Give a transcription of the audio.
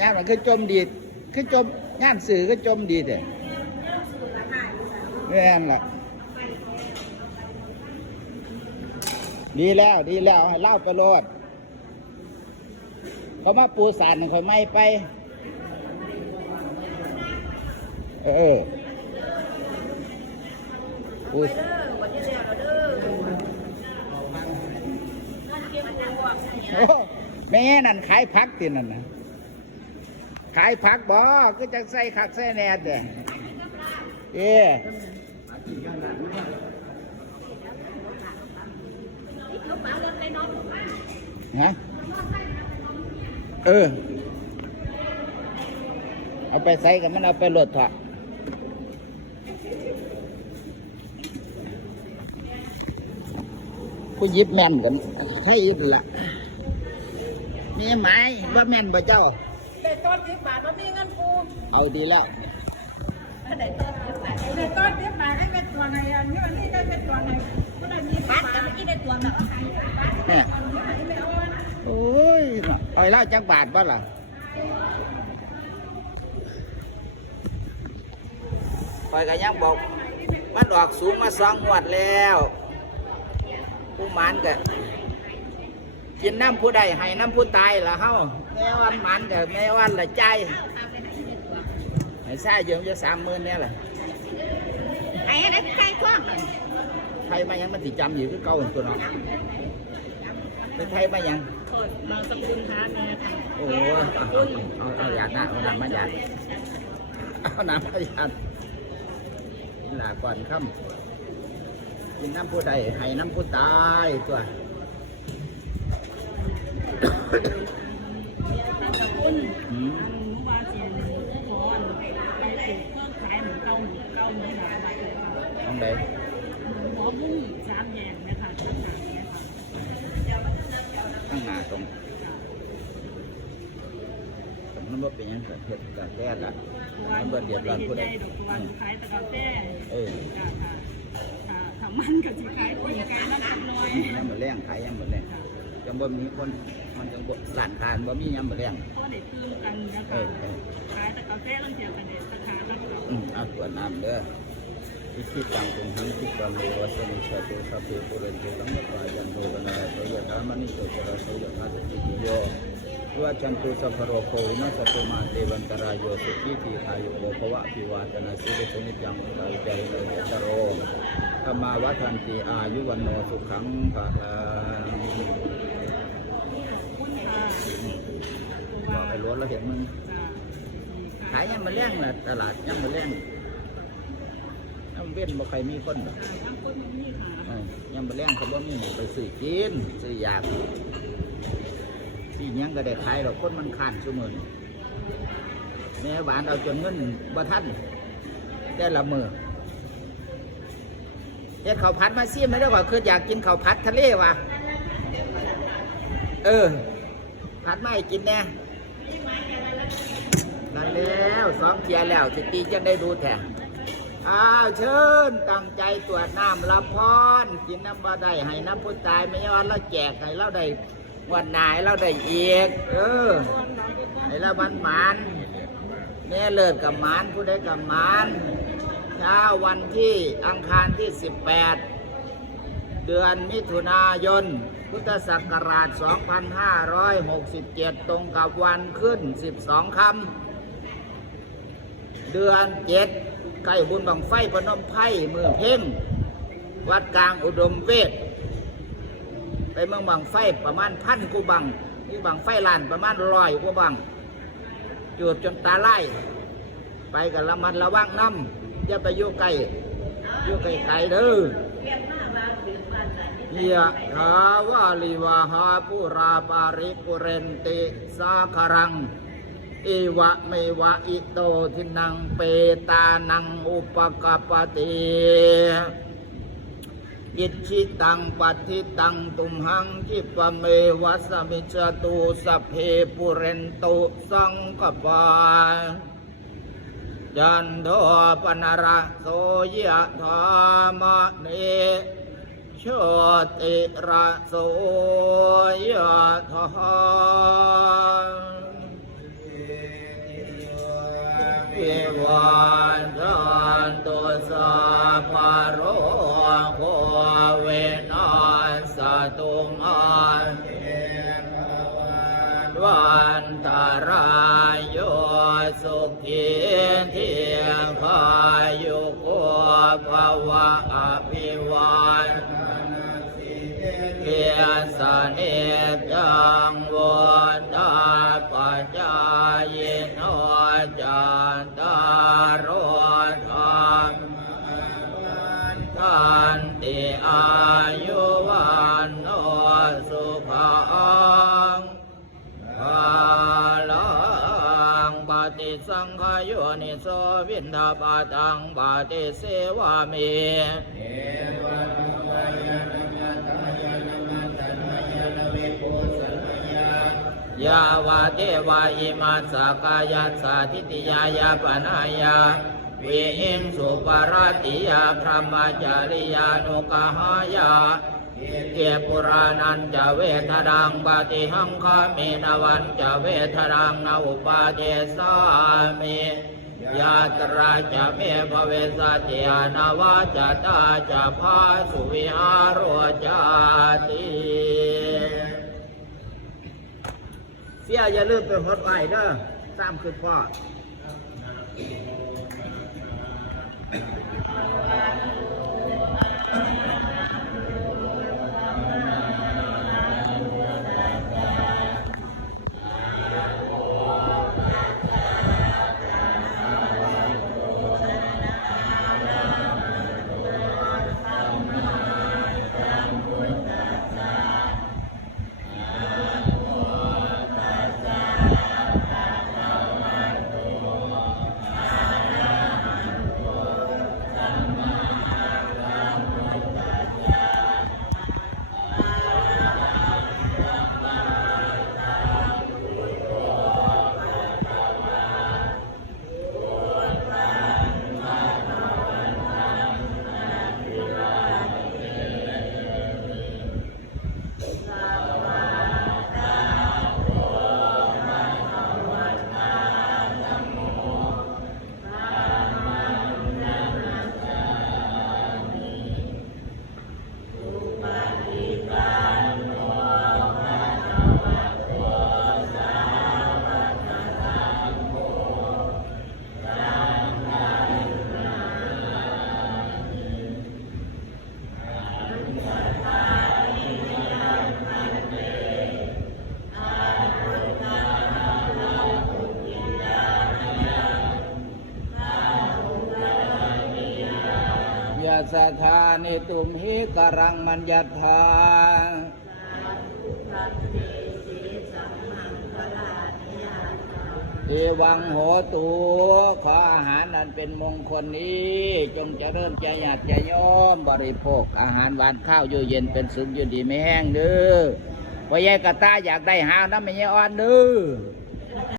ย่ามมันคือจมดีดคือจมงานสื่อคือจมดีแต่แม่นล่ะดีแล้วดีแล้วให้เล่าไปโลดเขามาปูสารคอยไม่ไป เออปูเด้อวันที่แล้วเด้อนั่นเก็บตัวโอ้แม่นั่นขายพักตินั่นนะ ขายพักบ่ก็จะใส่ขักใส่แหนดเด้เอ้ลูกหมาเริ่มได้นอนฮะเออ เอาไปใส่กันมันเอาไปโหลดเถอะผู้ยิบแม่นกันให้ยิบละมีไหมว่าแม่นบ่เจ้า ได้ต้นสิบบาทว่ามีเงินกูเอาดีแล้วได้ต้นสิบบาทได้ต้นสิบบาทให้เป็นตัวไหนอันนี้อันนี้ได้เป็นตัวไหนก็ได้มีบาทแต่เมื่อกี้ได้ตัวแบบว่าขายบาทเนี่ยไม่เอาโอ้ยเอาเหล้าจักบาทบ้าล่ะคอยกันยังบอกมันออกสูงมาสองงวดแล้วผู้หมันก็กินน้ำผู้ใดให้น้ำผู้ตายละเฮา แม่วันหมันก็แม่วันละใจให้ใช้เยอะจะสามหมื่นเนี่ยแหละไอ้อะไรใครท่วงไทยมายังมันติจำอยู่คือเก่าตัวเนาะเป็นไทยมายังเราสกุลหาเงินโอ้ยเอาเอาเอาอยากนะเอาน้ำมาอยากเอาน้ำมาอยากนี่ล่ะก่อนค่ำกินน้ำผู้ใดให้น้ำผู้ตายตัว สกุล อืม รู้ว่าเสียงขอไปปลูกเครื่องขายหมูเก้าหมูเก้าหมูหาไปต้องใดหมอบุ้งสามแยกนะคะทั้งหมดเนี่ยข้างหน้าตรงตรงนั้นว่าเป็นหยังเกิดเหตุการณ์แก่ละมันบ่เดือดร้อนผู้ใดดอกตัวอืมขายตะกาแฟเออค่ะค่ะค่ะถ้ามันก็สิขายปีกายละพันร้อยยังมาแรงขายยังมาแรงจังบ่มีคนมันจังบ่ร้านทานบ่มียังมาแรงก็ได้ตื้อกันนะเอคะอเออขายตะกาแฟต้องเสียกันเด็ดราคาแล้วก็ อืมอาตัวน้ำเด้ออิสิตังตุงหังคิปะเมวะสมิชาตุสัพเพปุเรนตุสังกปายันโทปนาโตยะธามณิโตจระโสยะธาสติโยตัวจันตุสัพพโรโควินาสตุมาเตวันตรายโยสุขีติอายุโกภวะพิวาตนาสิริสนิจังอุตายใจโนจโรธรรมาวัฏันติอายุวันโนสุขังภะลังบอกไอ้รถแล้วเห็นมึง ขายยังมาแรงละตลาดยังมาแรงน้ำเว้นบ่ใครมีคนหรอกยังมาแรงเขาบ่มีไปซื้อกินซื้อยากที่ยังก็ได้ขายหรอกคนมันขานชั่วโมงแม่หวานเอาจนเงินบ่ทันได้ละมือเฮ็ดข้าวผัดมาซิมไม่ได้ว่าคืออยากกินข้าวผัดทะเลว่ะเออผัดไม่กินแน่ แล้วสองเทียแล้วสิตีจังได้ดูแท้อ้าวเชิญตั้งใจตรวจน้ำละพรกินน้ำบ่ได้ให้น้ำผู้ตายไม่ย้อนเราแจกให้เราได้วันหนายเราได้เอียกเออให้เราบันหมานแม่เลิศกับหมานผู้ใดกับหมานเช้าวันที่อังคารที่ 18 เดือนมิถุนายน พุทธศักราช 2567 ตรงกับวันขึ้น 12คำ เดือนเจ็ดใกล้บุญบังไฟพนมไพ่เมืองเพ่ง วัดกลางอุดมเวทไปเมืองบังไฟประมาณพันกูบังนี่บังไฟลานประมาณร้อยกูบัง จุดจนตาไล่ไปกับระมัดระวังน้ำอย่าไปอยู่ไกลอยู่ไกลไกลๆเด้อยะถาวาลิวาหาปุราปาริปุเรนติสาคารัง อิวะเมวะอิโตทินังเปตานังอุปกปปติอิชิตังปัติตังตุมหังคิปเมวะสมิจตุสเพปุเรนตุสังกปายันโทปนระโสยะธามะเนโชติระโสยะธา สุขีเทียงพายุโกภาวะอภิวานเทียรสเนจังวน ปาตังปฏิเสวามิยาวาเทวาอิมาสกายาสสาทิติยายาปนายาวิหิงสุปรติยาพระมาจาริยานุกหายาเกปุรานันจะเวทนังปฏิหังคามินวันจะเวทนังนาอุปาเทสามิ ยาตราจะเมภเวสติยานาวาจะตาจะพาสุวิหารจาติเสียอย่าลืมไปหดไปเด้อสามคือพ่อ สธานิตุมหิกรังมัญญัตถาเอวังโหตูขออาหารนั้นเป็นมงคลนี้ จงเจริญใจหยัดใจยอมบริโภค อาหารหวานข้าวอยู่เย็นเป็นสุขอยู่ดีไม่แห้งเด้อว่าแยกกะตาอยากได้หาวน้ำไม่ยอ่อนเด้อ